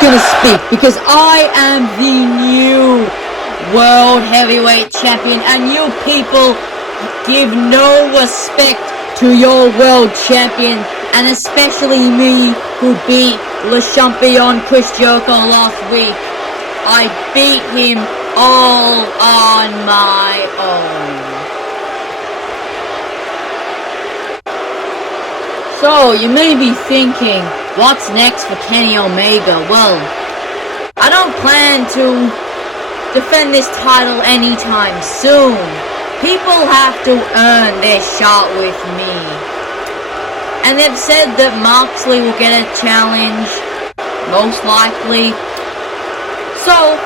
gonna speak because I am the new World Heavyweight Champion, and you people give no respect to your World Champion, and especially me, who beat Le Champion Chris Jericho last week. I beat him all on my own. So, you may be thinking, what's next for Kenny Omega? Well, I don't plan to defend this title anytime soon. People have to earn their shot with me. And they've said that Moxley will get a challenge, most likely. So,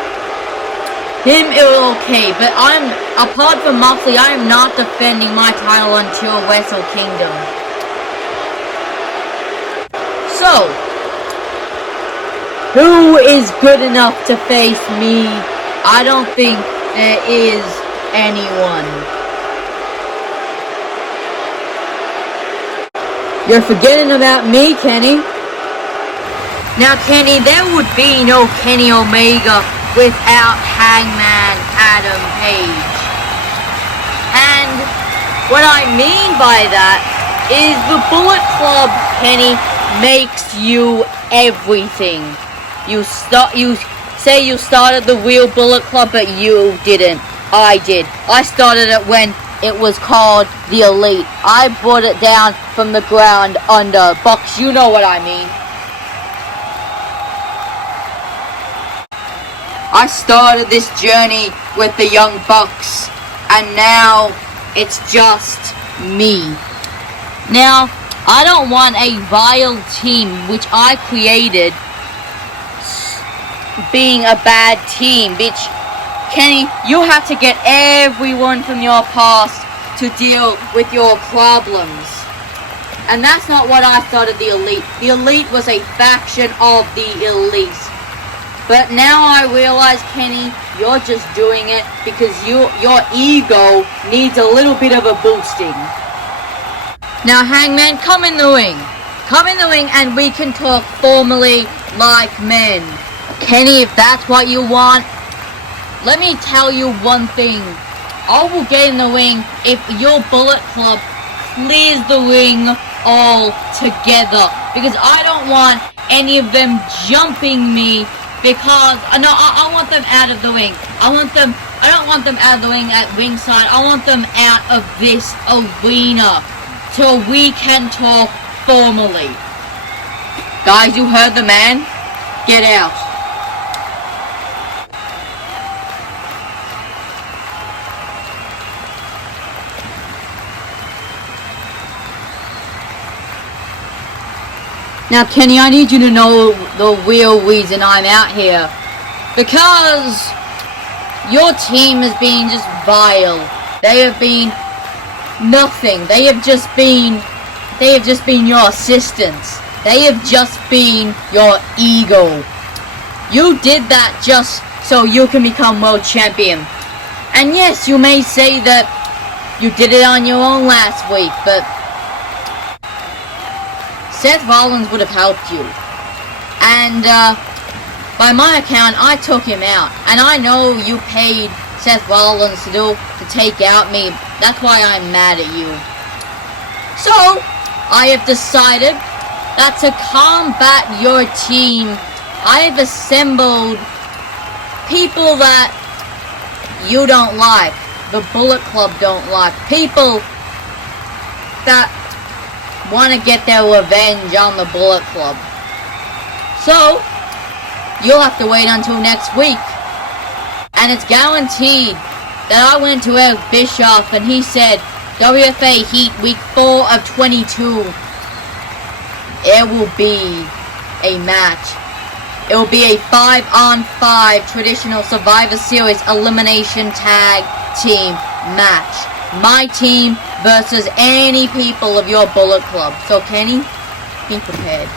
him it will okay, but apart from Moxley, I am not defending my title until Wrestle Kingdom. So, who is good enough to face me? I don't think there is anyone. You're forgetting about me, Kenny. Now, Kenny, there would be no Kenny Omega without Hangman Adam Page. And what I mean by that is the Bullet Club, Kenny, makes you everything. You say you started the real Bullet Club, but you didn't. I did. I started it when it was called the Elite. I brought it down from the ground under. Bucks, you know what I mean. I started this journey with the Young Bucks, and now it's just me. Now, I don't want a vile team, which I created, being a bad team, bitch. Kenny, you have to get everyone from your past to deal with your problems. And that's not what I started the Elite. The Elite was a faction of the Elite. But now I realize, Kenny, you're just doing it because your ego needs a little bit of a boosting. Now, Hangman, come in the ring. Come in the ring and we can talk formally like men. Kenny, if that's what you want, let me tell you one thing. I will get in the ring if your Bullet Club clears the ring all together. Because I don't want any of them jumping me because, no, I want them out of the ring. I don't want them out of the ring at ringside. I want them out of this arena till we can talk formally. Guys, you heard the man? Get out. Now, Kenny, I need you to know the real reason I'm out here. Because your team has been just vile. They have been nothing. They have just been your assistants. They have just been your ego. You did that just so you can become world champion. And yes, you may say that you did it on your own last week, but Seth Rollins would have helped you. And by my account, I took him out. And I know you paid Seth Rollins to take out me. That's why I'm mad at you. So, I have decided that to combat your team, I have assembled people that you don't like. The Bullet Club don't like. People that want to get their revenge on the Bullet Club. So, you'll have to wait until next week. And it's guaranteed that I went to Eric Bischoff and he said, WFA Heat Week 4 of 22, it will be a match. It will be a 5-on-5 traditional Survivor Series elimination tag team match. My team versus any people of your Bullet Club. So, Kenny, be prepared.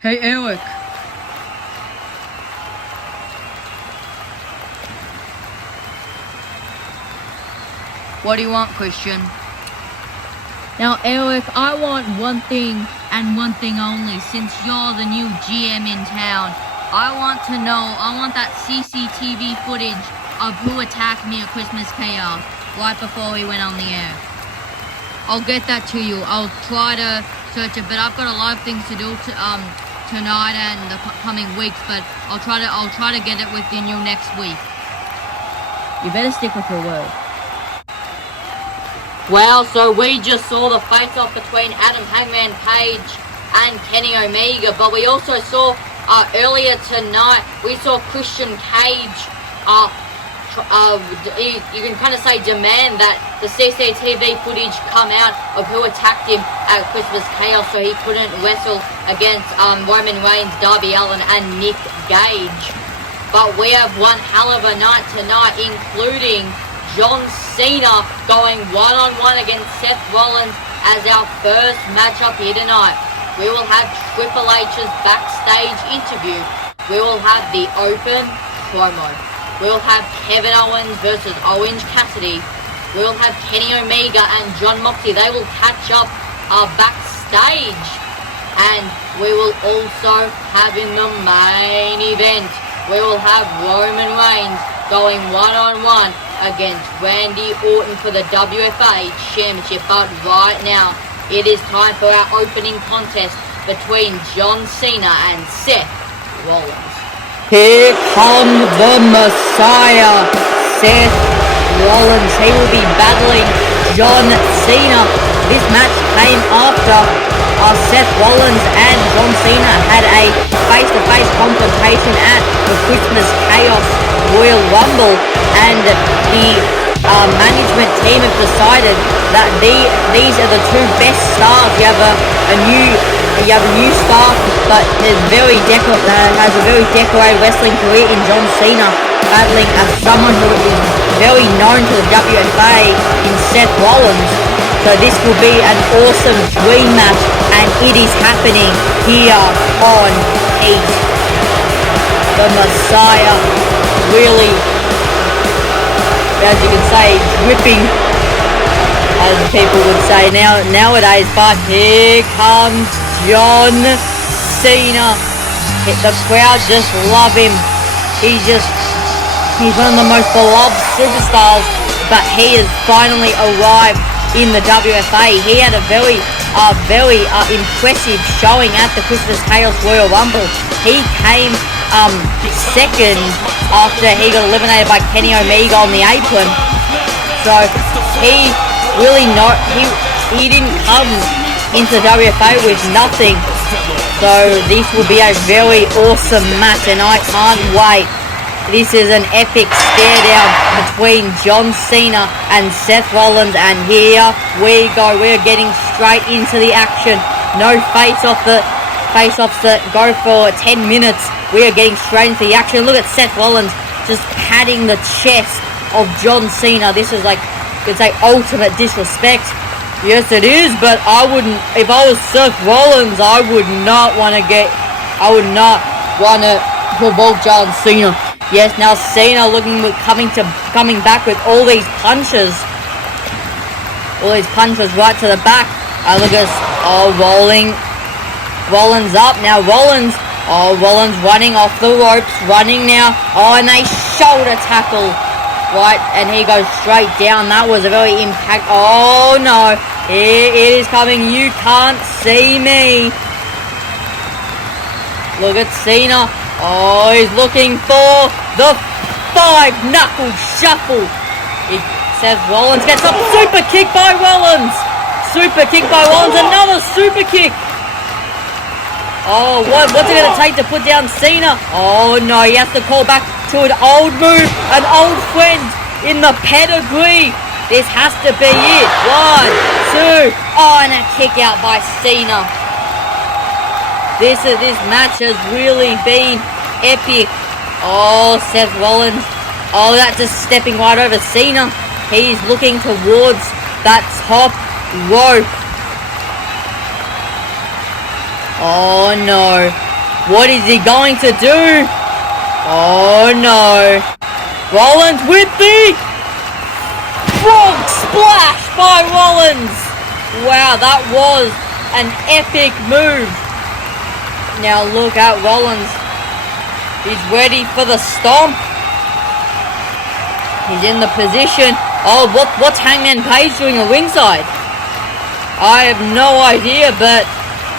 Hey, Eric. What do you want, Christian? Now, Eric, I want one thing and one thing only. Since you're the new GM in town, I want that CCTV footage of who attacked me at Christmas Chaos right before we went on the air. I'll get that to you. I'll try to search it, but I've got a lot of things to do tonight and the coming weeks. But I'll try to get it within you next week. You better stick with your word. Well, so we just saw the face-off between Adam Hangman Page and Kenny Omega, but we also saw earlier tonight we saw Christian Cage. You can kind of say demand that the CCTV footage come out of who attacked him at Christmas Chaos, so he couldn't wrestle against Roman Reigns, Darby Allin, and Nick Gage. But we have one hell of a night tonight, including John Cena going one-on-one against Seth Rollins as our first matchup here tonight. We will have Triple H's backstage interview. We will have the open promo. We will have Kevin Owens versus Cassidy. We will have Kenny Omega and John Moxley. They will catch up backstage. And we will also have in the main event, we will have Roman Reigns going one-on-one against Randy Orton for the WFA Championship. But right now, it is time for our opening contest between John Cena and Seth Rollins. Here comes the Messiah, Seth Rollins. He will be battling John Cena. This match came after Seth Rollins and John Cena had a face-to-face confrontation at the Christmas Chaos Royal Rumble, and the management team have decided that these are the two best stars. You have a new star, but has a very decorated wrestling career in John Cena, battling as someone who is very known to the WFA in Seth Rollins. So this will be an awesome dream match, and it is happening here on Heat. The Messiah really, as you can say, dripping, as people would say nowadays. But here comes John Cena. The crowd just love him. He's one of the most beloved superstars, but he has finally arrived in the WFA. He had a very impressive showing at the Christmas Chaos Royal Rumble. He came second after he got eliminated by Kenny Omega on the apron. So he really he didn't come into WFA with nothing. So this will be a very awesome match, and I can't wait. This is an epic stare down between John Cena and Seth Rollins, and here we go. We're getting straight into the action. No face-offs that go for 10 minutes. We are getting straight into the action. Look at Seth Rollins just patting the chest of John Cena. This is like, it's like ultimate disrespect. Yes, it is, but I wouldn't, if I was Seth Rollins, I would not want to provoke John Cena. Yes, now Cena coming back with all these punches right to the back. Look at Rollins up now. Rollins running off the ropes, running now. And a shoulder tackle, right, and he goes straight down. That was a very impact. Oh no, it is coming. You can't see me. Look at Cena. Oh, he's looking for the 5-knuckle shuffle. Seth Rollins gets up. Super kick by Rollins. Another super kick. Oh, what's it going to take to put down Cena? Oh no, he has to call back to an old move, an old friend in the pedigree. This has to be it. 1, 2. Oh, and a kick out by Cena. This match has really been epic. Oh, Seth Rollins. Oh, that's just stepping right over Cena. He's looking towards that top rope. Oh no. What is he going to do? Oh no. Rollins with the Frog splash by Rollins. Wow, that was an epic move. Now look at Rollins. He's ready for the stomp. He's in the position. Oh, what's Hangman Page doing at ringside? I have no idea, but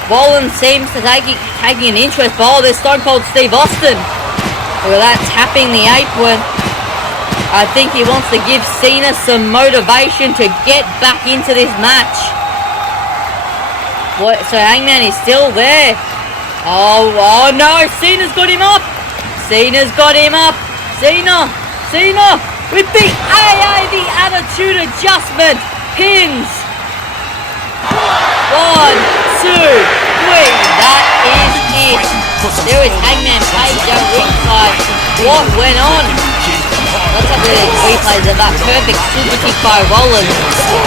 Rollins seems to taking an interest. Oh, there's Stone Cold Steve Austin. Look at that, tapping the apron. I think he wants to give Cena some motivation to get back into this match. What? So Hangman is still there. Oh no, Cena's got him up. Cena's got him up. Cena with the the Attitude Adjustment pins. 1, 2, 3. That is it. There is Hangman Page at ringside. What went on? Let's have a look at replays of that perfect super kick by Rollins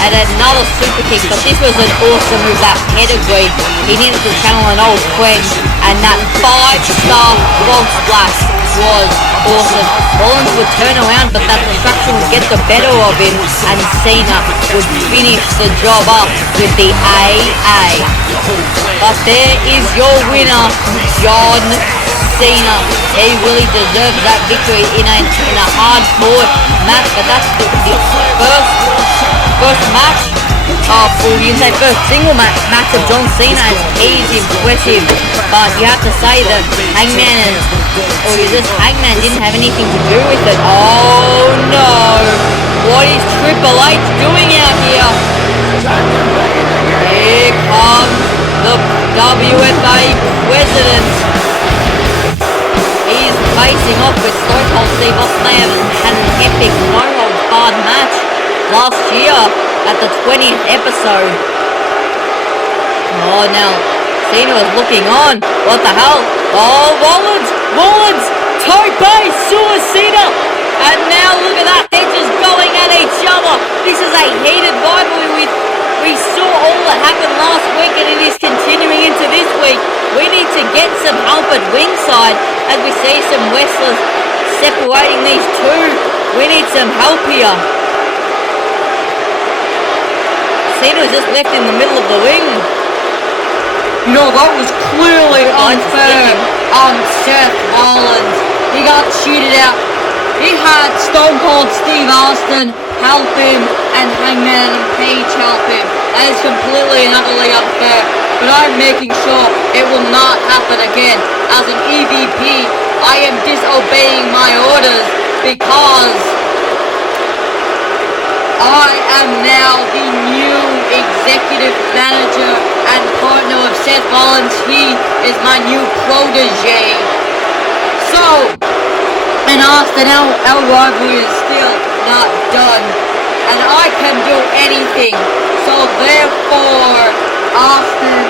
and another super kick, but this was an awesome move, that pedigree. He needed to channel an old friend, and that 5-star frog splash was awesome. Rollins would turn around, but that distraction would get the better of him, and Cena would finish the job up with the AA. But there is your winner, John Cena. He really deserves that victory in a hard-fought match, but that's the first match, first single match of John Cena, and he's impressive. But you have to say that Hangman didn't have anything to do with it. Oh no! What is Triple H doing out here? Here comes the WFA president. He's facing off with Stone Cold Steve Austin. They had an epic no-holds-barred match last year at the 20th episode. Oh, now Cena was looking on. What the hell? Oh, Rollins, Tope Suicida. And now look at that. They're just going at each other. This is a heated rivalry. We saw all that happened last week, and it is continuing into this week. We need to get some help at ringside as we see some wrestlers separating these two. We need some help here. Cena was just left in the middle of the ring. No, that was clearly unfair on Seth Rollins. He got cheated out. He had Stone Cold Steve Austin help him and Hangman Page help him. That is completely and utterly unfair. But I'm making sure it will not happen again. As an EVP, I am disobeying my orders because I am now the new executive manager and partner of Seth Rollins. He is my new protege. So, in Austin, our rivalry is still not done, and I can do anything. So therefore, Austin,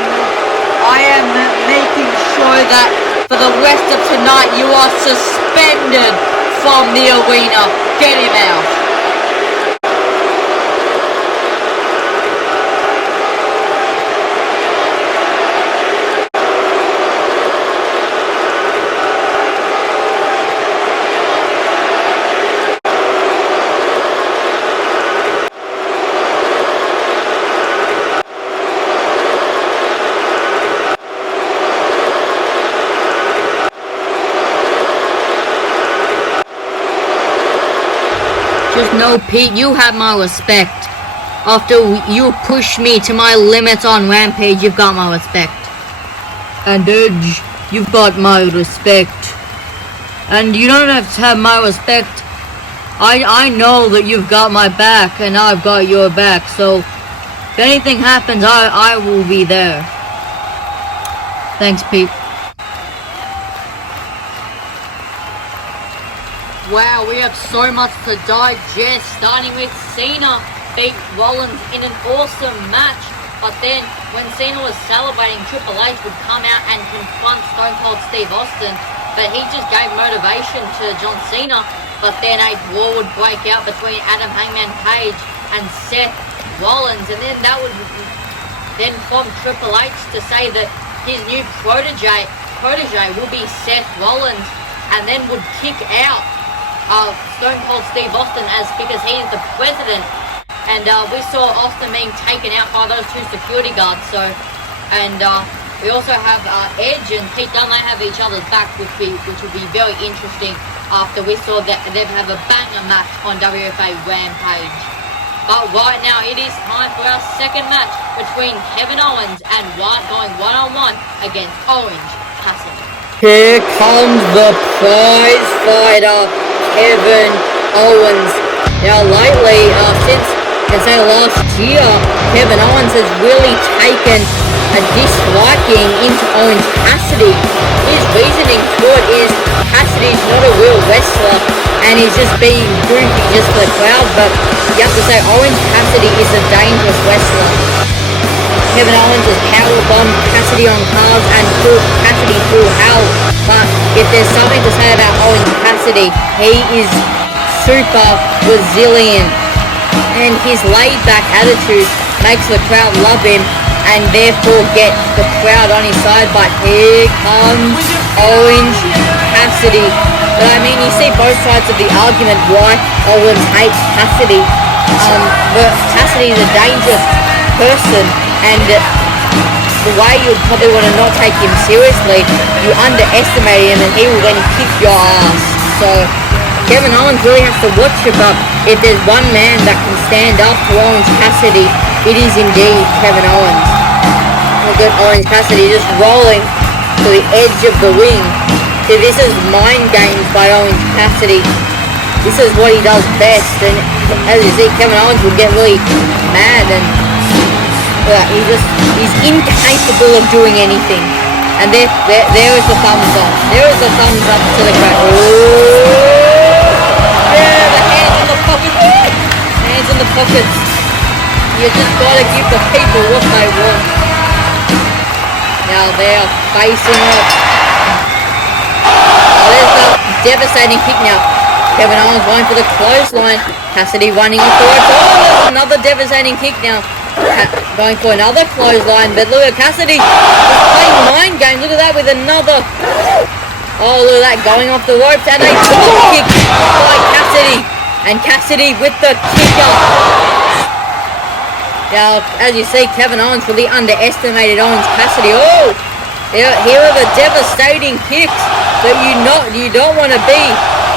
I am making sure that for the rest of tonight you are suspended from the arena. Get him out. Just know, Pete, you have my respect. After you pushed me to my limits on Rampage, you've got my respect. And Edge, you've got my respect. And you don't have to have my respect. I know that you've got my back, and I've got your back. So, if anything happens, I will be there. Thanks, Pete. Wow, we have so much to digest, starting with Cena beat Rollins in an awesome match. But then, when Cena was celebrating, Triple H would come out and confront Stone Cold Steve Austin. But he just gave motivation to John Cena. But then a war would break out between Adam Hangman Page and Seth Rollins. And then that would then prompt Triple H to say that his new protege will be Seth Rollins. And then would kick out Stone Cold Steve Austin because he is the president And we saw Austin being taken out by those two security guards. So, and we also have Edge and Pete Dunne. They have each other's back, which will be very interesting after we saw that they have a banger match on WFA Rampage. But right now it is time for our second match between Kevin Owens and going one-on-one against Orange Cassidy. Here comes the prize fighter, Kevin Owens. Now lately, since I can say last year, Kevin Owens has really taken a disliking into Orange Cassidy. His reasoning for it is Cassidy's not a real wrestler and he's just being goofy just for the crowd, but you have to say Orange Cassidy is a dangerous wrestler. Kevin Owens has powerbombed Cassidy on cars and put Cassidy through hell, but if there's something to say about Orange Cassidy, he is super resilient and his laid-back attitude makes the crowd love him and therefore get the crowd on his side. But here comes Orange Cassidy. But I mean, you see both sides of the argument why Owens hates Cassidy. But Cassidy is a dangerous person, and the way you would probably want to not take him seriously, you underestimate him and he will then kick your ass. So Kevin Owens really has to watch it, but if there's one man that can stand up to Orange Cassidy, it is indeed Kevin Owens. Look at Orange Cassidy just rolling to the edge of the ring. See, this is mind games by Orange Cassidy. This is what he does best, and as you see, Kevin Owens will get really mad and he's incapable of doing anything. And there is the thumbs up. There is the thumbs up to the crowd. Oh, yeah, the hands in the pockets. Hands in the pockets. You just gotta give the people what they want. Now they are facing off. Oh, there's the devastating kick now. Kevin Owens going for the clothesline. Cassidy running off the ropes. Oh, there's another devastating kick now. Going for another clothesline, but look at Cassidy just playing mind games. Look at that with another. Oh, look at that going off the ropes and a drop kick by Cassidy, and Cassidy with the kicker. Now, as you see, Kevin Owens really underestimated Orange Cassidy. Oh, here are the devastating kicks that you don't want to be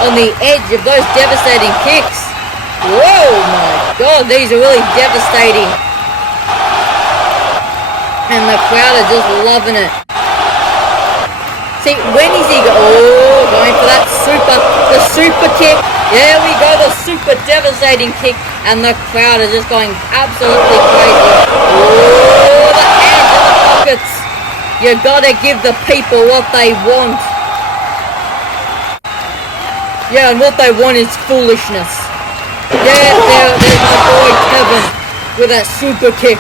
on the edge of those devastating kicks. Whoa, my God, these are really devastating. And the crowd are just loving it. See, when is he going for that the super kick? There we go, the super devastating kick. And the crowd are just going absolutely crazy. Oh, the hands in the pockets. You gotta give the people what they want. Yeah, and what they want is foolishness. Yeah, there's my boy Kevin with that super kick.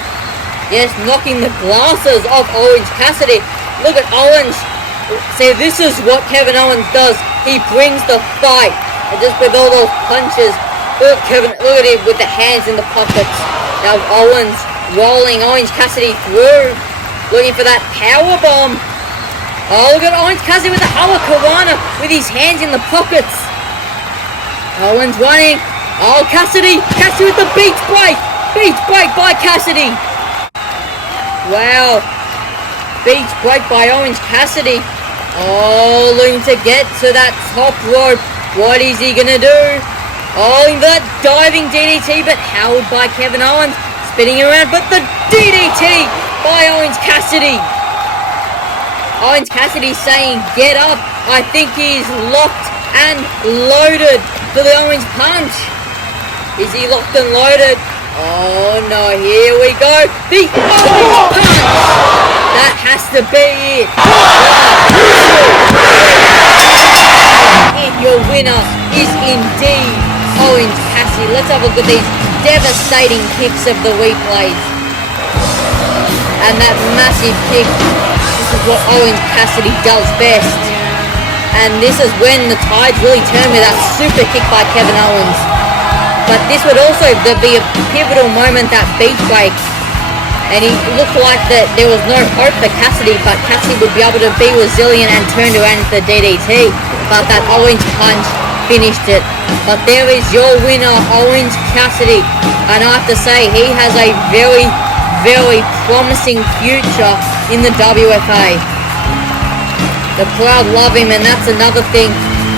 Yes, knocking the glasses off Orange Cassidy. Look at Owens. See, this is what Kevin Owens does. He brings the fight. And just with all those punches. Look at him with the hands in the pockets. Now Owens rolling Orange Cassidy through. Looking for that power bomb. Oh, look at Orange Cassidy with the Hurricanrana with his hands in the pockets. Owens running. Oh, Cassidy with the beach break. Beach break by Cassidy. Wow. Beach break by Orange Cassidy. Oh, looking to get to that top rope. What is he gonna do? Oh, that diving DDT, but held by Kevin Owens. Spinning around, but the DDT by Orange Cassidy. Orange Cassidy saying, get up. I think he's locked and loaded for the Orange Punch. Is he locked and loaded? Oh no, here we go. The Orange Punch! That has to be it. And your winner is indeed Orange Cassidy. Let's have a look at these devastating kicks of the replays. And that massive kick. This is what Orange Cassidy does best. And this is when the tides really turn with that super kick by Kevin Owens. But this would also be a pivotal moment, that beach break. And it looked like that there was no hope for Cassidy, but Cassidy would be able to be resilient and turn around into the DDT. But that Orange Punch finished it. But there is your winner, Owens Cassidy. And I have to say, he has a very, very promising future in the WFA. The crowd love him, and that's another thing.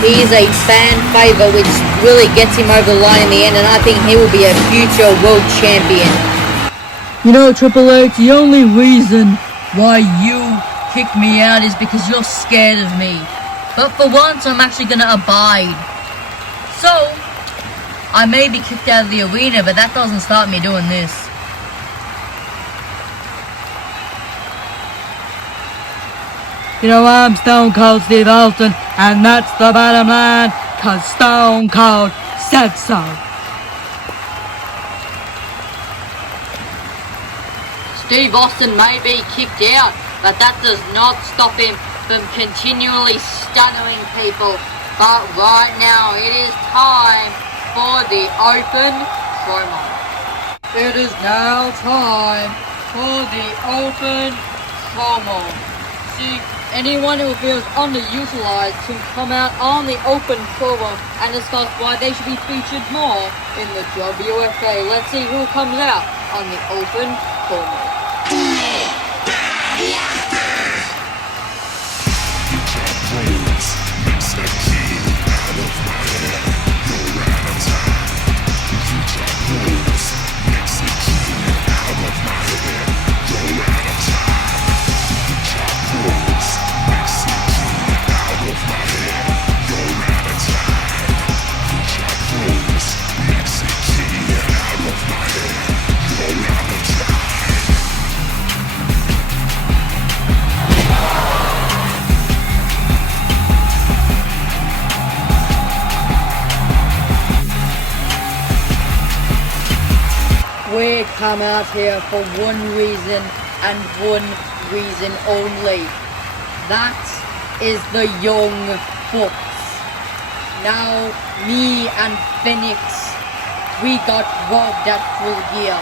He is a fan favourite, which really gets him over the line in the end, and I think he will be a future world champion. You know, Triple H, the only reason why you kicked me out is because you're scared of me. But for once, I'm actually gonna abide. So, I may be kicked out of the arena, but that doesn't stop me doing this. You know, I'm Stone Cold Steve Austin, and that's the bottom line, 'cause Stone Cold said so. Steve Austin may be kicked out, but that does not stop him from continually stunning people. But right now, it is time for the open promo. It is now time for the open promo. See, anyone who feels underutilized can come out on the open promo and discuss why they should be featured more in the WFA. Let's see who comes out on the open promo. We come out here for one reason and one reason only. That is the Young Bucks. Now, me and Phoenix, we got robbed at Full Gear.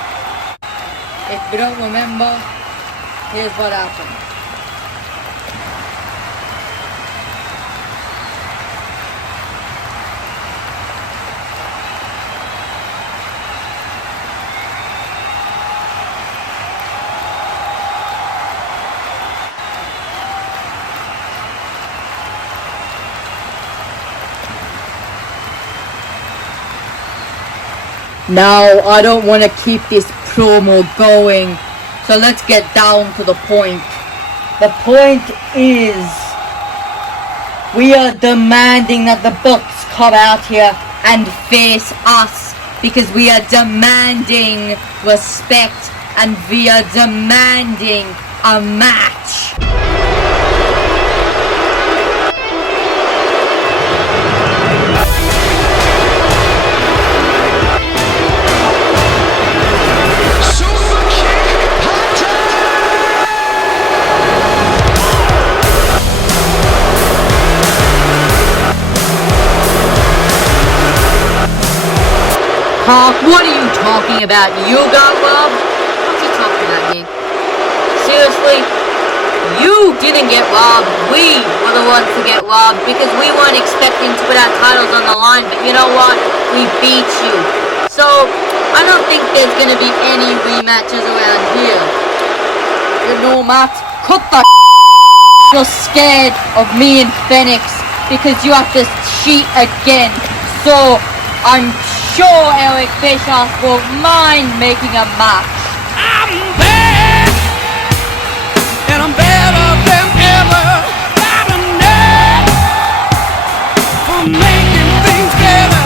If you don't remember, here's what happened. Now, I don't want to keep this promo going, so let's get down to the point. The point is, we are demanding that the Bucks come out here and face us, because we are demanding respect, and we are demanding a match. Hawk, what are you talking about? You got robbed? What's he talking about here? Seriously? You didn't get robbed. We were the ones to get robbed because we weren't expecting to put our titles on the line. But you know what? We beat you. So, I don't think there's going to be any rematches around here. You know, Matt, cut the You're scared of me and Phoenix because you have to cheat again. So, I'm sure Eric Bischoff won't mind making a match. I'm back, and I'm better than ever. Got a knack for making things better.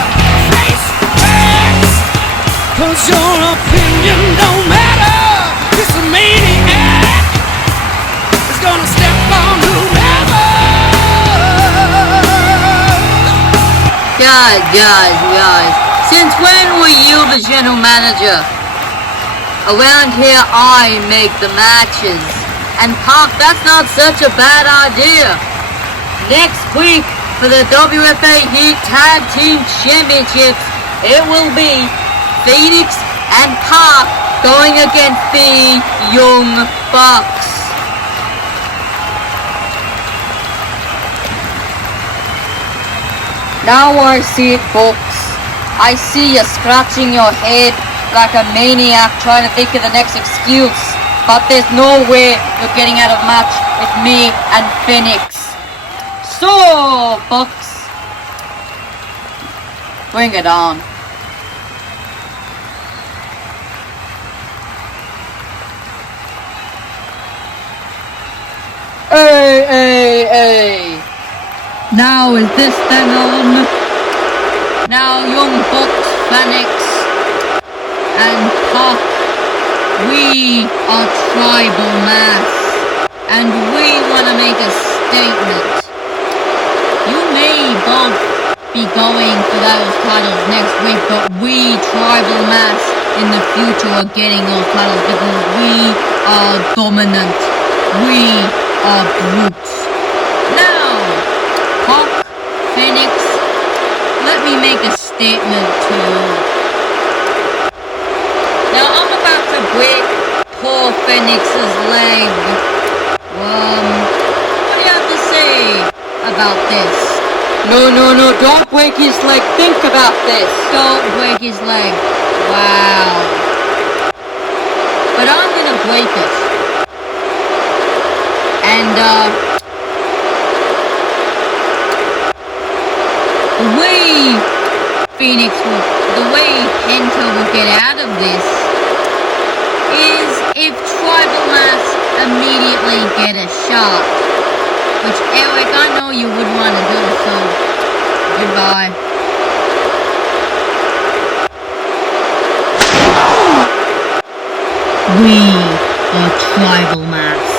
Face facts, 'cause your opinion don't matter. This a maniac is gonna step on whoever. Guys. Since when were you the general manager? Around here, I make the matches. And Pop, that's not such a bad idea. Next week, for the WFA Heat Tag Team Championships, it will be Phoenix and Pop going against the Young Bucks. Now I see it, folks. I see you scratching your head like a maniac trying to think of the next excuse. But there's no way you're getting out of match with me and Phoenix. So, folks, bring it on. Hey. Now is this then on? Now young bucks, Phoenix and Pop, we are tribal mass, and we want to make a statement. You may both be going for those titles next week, but we tribal mass in the future are getting those titles because we are dominant. We are brutes. Now, Pop, Phoenix, let me make a statement to you. Now, I'm about to break poor Phoenix's leg. What do you have to say about this? No, don't break his leg. Think about this. Don't break his leg. Wow. But I'm gonna break it. And, the way Penta will get out of this is if tribal mass immediately get a shot. Which, Eric, I know you would want to do, so goodbye. We are tribal mass.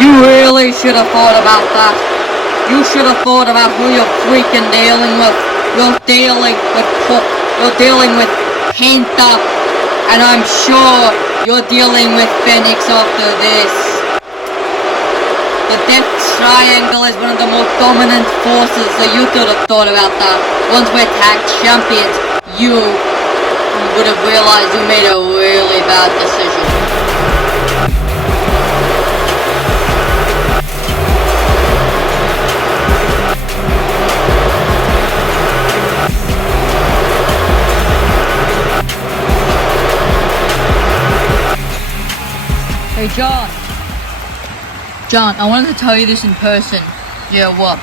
You really should have thought about that. You should have thought about who you're freaking dealing with. You're dealing with Puck. You're dealing with Penta. And I'm sure you're dealing with Phoenix after this. The Death Triangle is one of the most dominant forces, so you could have thought about that. Once we're tag champions, you would have realized you made a really bad decision. Hey John, I wanted to tell you this in person. Yeah, what?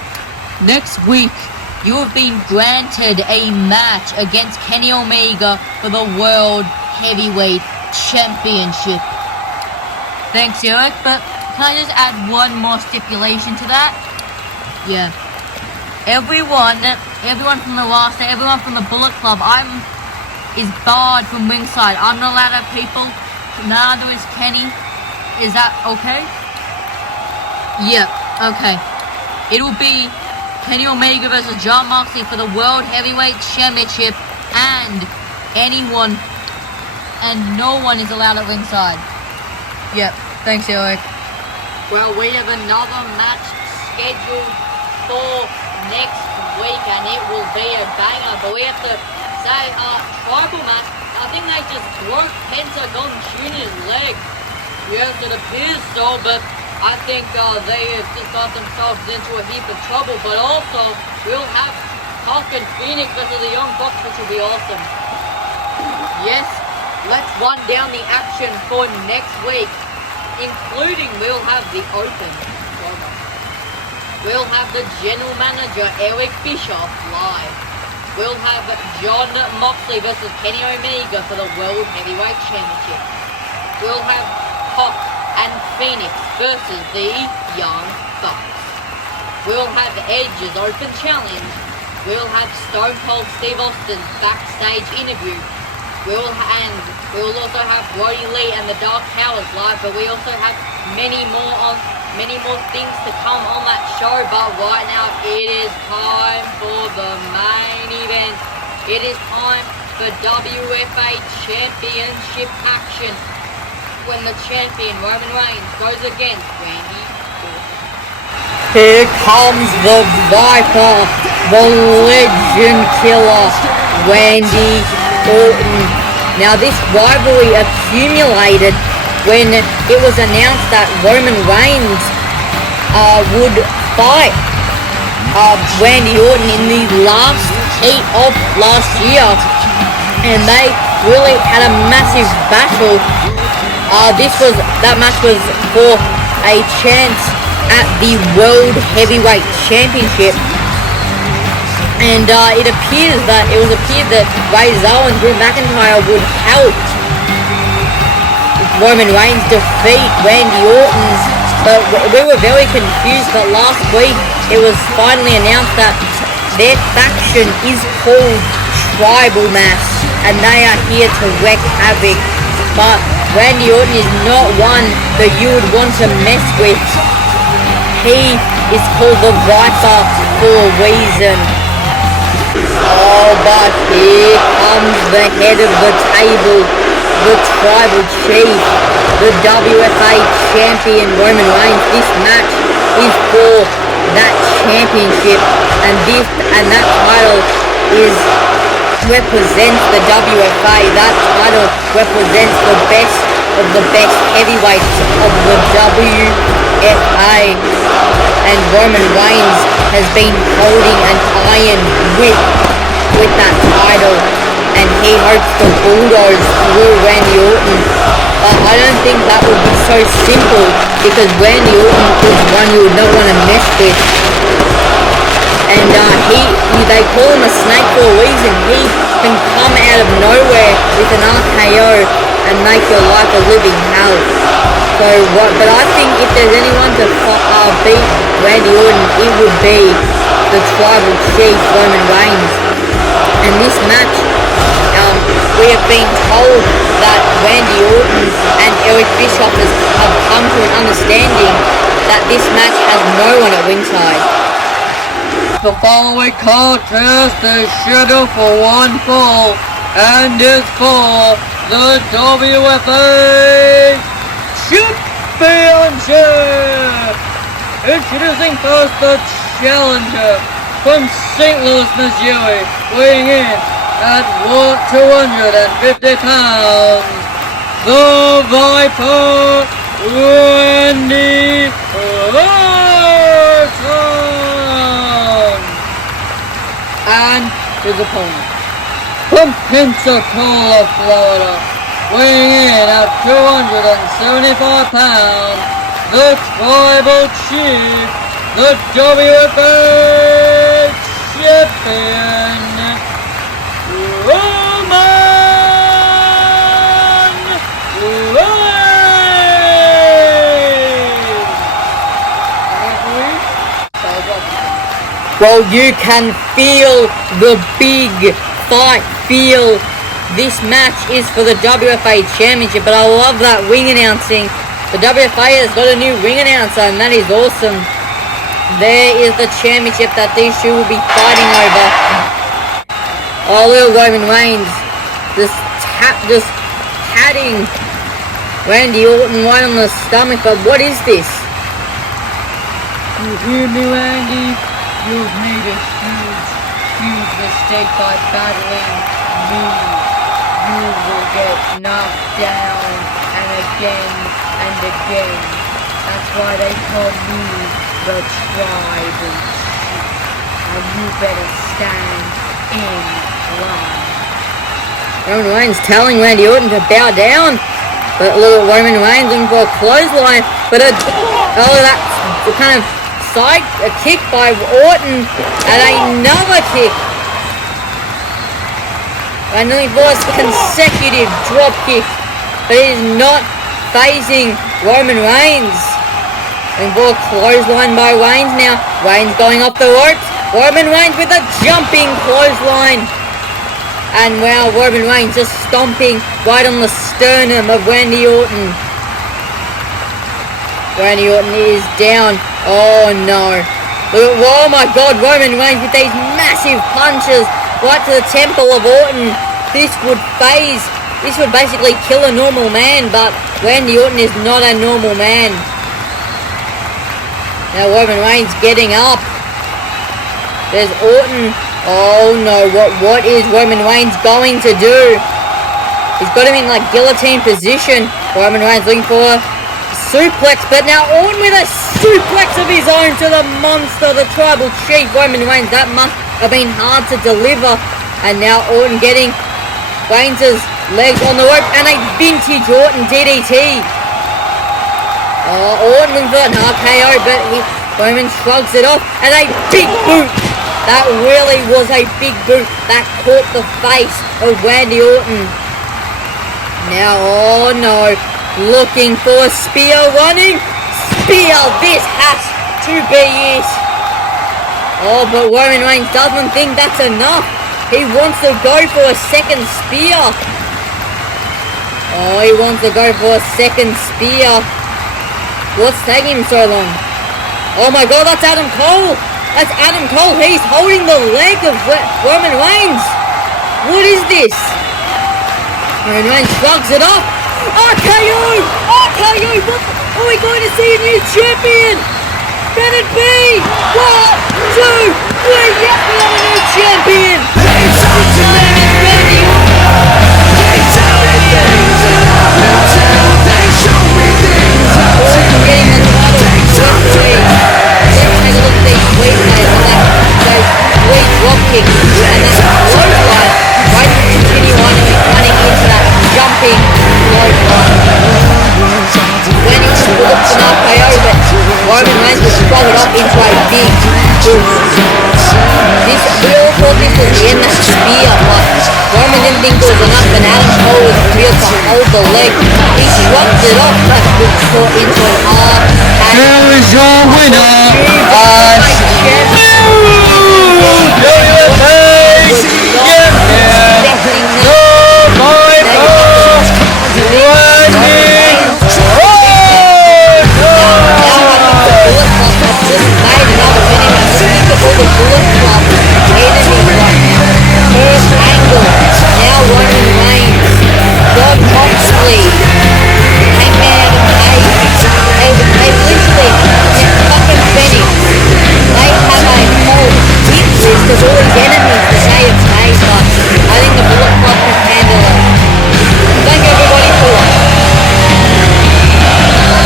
Next week, you have been granted a match against Kenny Omega for the World Heavyweight Championship. Thanks, Eric, but can I just add one more stipulation to that? Yeah. Everyone from the roster, everyone from the Bullet Club, is barred from ringside. I'm not allowed to have people. Neither is Kenny. Is that okay? Yep, okay. It'll be Kenny Omega versus Jon Moxley for the World Heavyweight Championship, and no one is allowed at ringside. Yep, thanks, Eric. Well, we have another match scheduled for next week, and it will be a banger, but we have to say, tribal match, I think they just broke Pentagon Jr.'s leg. Yes, it appears so, but I think they have just got themselves into a heap of trouble. But also, we'll have Hawk and Phoenix versus the Young Bucks, which will be awesome. Yes, let's run down the action for next week, including we'll have the Open. We'll have the General Manager, Eric Bischoff, live. We'll have Jon Moxley versus Kenny Omega for the World Heavyweight Championship. We'll have Pop and Phoenix versus the Young Bucks. We'll have Edge's Open Challenge. We'll have Stone Cold Steve Austin's backstage interview. We'll also have Brody Lee and the Dark Powers live, but we also have many more things to come on that show. But right now, it is time for the main event. It is time for WFA Championship action, when the champion Roman Reigns goes against Randy Orton. Here comes the Viper, the Legend Killer, Randy Orton. Now this rivalry accumulated when it was announced that Roman Reigns would fight Randy Orton in the last heat of last year, and they really had a massive battle. That match was for a chance at the World Heavyweight Championship, and it appeared that Owens, Drew McIntyre would help Roman Reigns defeat Randy Orton, but we were very confused. But last week it was finally announced that their faction is called Tribal Mass, and they are here to wreak havoc. But Randy Orton is not one that you would want to mess with. He is called the Viper for a reason. Oh, but here comes the head of the table, the Tribal Chief, the WFA Champion Roman Reigns. This match is for that championship, and that title represents the WFA. That title represents the best of the best heavyweights of the WFA, and Roman Reigns has been holding an iron whip with that title, and he hopes to bulldoze through Randy Orton. But I don't think that would be so simple, because Randy Orton is one you would not want to mess with. And they call him a snake for a reason. He can come out of nowhere with an RKO and make your life a living hell. But I think if there's anyone to beat Randy Orton, it would be the Tribal Chief, Roman Reigns. And this match, we have been told that Randy Orton and Eric Bischoff have come to an understanding that this match has no one at ringside. The following contest is scheduled for one fall, and is for the WFA Championship! Introducing first the challenger from St. Louis, Missouri, weighing in at 250 pounds, the Viper, Randy Orton! And his opponent, from Pensacola, Florida, weighing in at 275 pounds, the Tribal Chief, the WFA Champion, Roman Reigns. Well, you can feel the big fight feel. This match is for the WFA Championship, but I love that ring announcing. The WFA has got a new ring announcer, and that is awesome. There is the championship that these two will be fighting over. Oh, little Roman Reigns just patting Randy Orton right on the stomach. But what is this? You hear me, Randy? You've made a huge mistake by battling me. You will get knocked down and again and again. That's why they call me the Tribal Chief. And you better stand in line. Roman Reigns telling Randy Orton to bow down. But little Roman Reigns looking for a clothesline. But that kind of a kick by Orton, and another kick, and then he was consecutive drop kick, but it is not phasing Roman Reigns. And for a clothesline by Reigns now. Reigns going off the ropes. Roman Reigns with a jumping clothesline, and wow, Roman Reigns just stomping right on the sternum of Randy Orton. Randy Orton is down. Oh no. Oh my god, Roman Reigns with these massive punches right to the temple of Orton. This would basically kill a normal man, but Randy Orton is not a normal man. Now Roman Reigns getting up. There's Orton. Oh no, what is Roman Reigns going to do? He's got him in like guillotine position. Roman Reigns looking for a suplex, but now Orton with a suplex of his own to the monster, the tribal chief. Roman Reigns, that must have been hard to deliver. And now Orton getting Reigns' legs on the rope and a vintage Orton DDT. Orton looking for an RKO, but Roman shrugs it off, and a big boot. That really was a big boot that caught the face of Randy Orton. Now, oh no, looking for a spear, running. Spear, this has to be it. Oh, but Roman Reigns doesn't think that's enough. He wants to go for a second spear. Oh, he wants to go for a second spear. What's taking him so long? Oh my god, that's Adam Cole. That's Adam Cole. He's holding the leg of Roman Reigns. What is this? Roman Reigns shrugs it off. RKO! RKO! What? Are we going to see a new champion? Can it be? 1, 2, 3. Yes, we have a new champion. They talk to me. They tell me things that I will tell. They show me things I Orton getting the title swiftly. Let's take a look at these sweet plays and those sweet drop kicks and that clothesline. Right to continue running into that jumping clothesline. When he looks an RKO, but Roman Reigns will strong it up into a big boost. We all thought this was the end of the spear, but Roman didn't think it was enough, and Adam Cole was revealed to hold the leg. He shrugged it off, but was caught into an RKO. Here is your winner,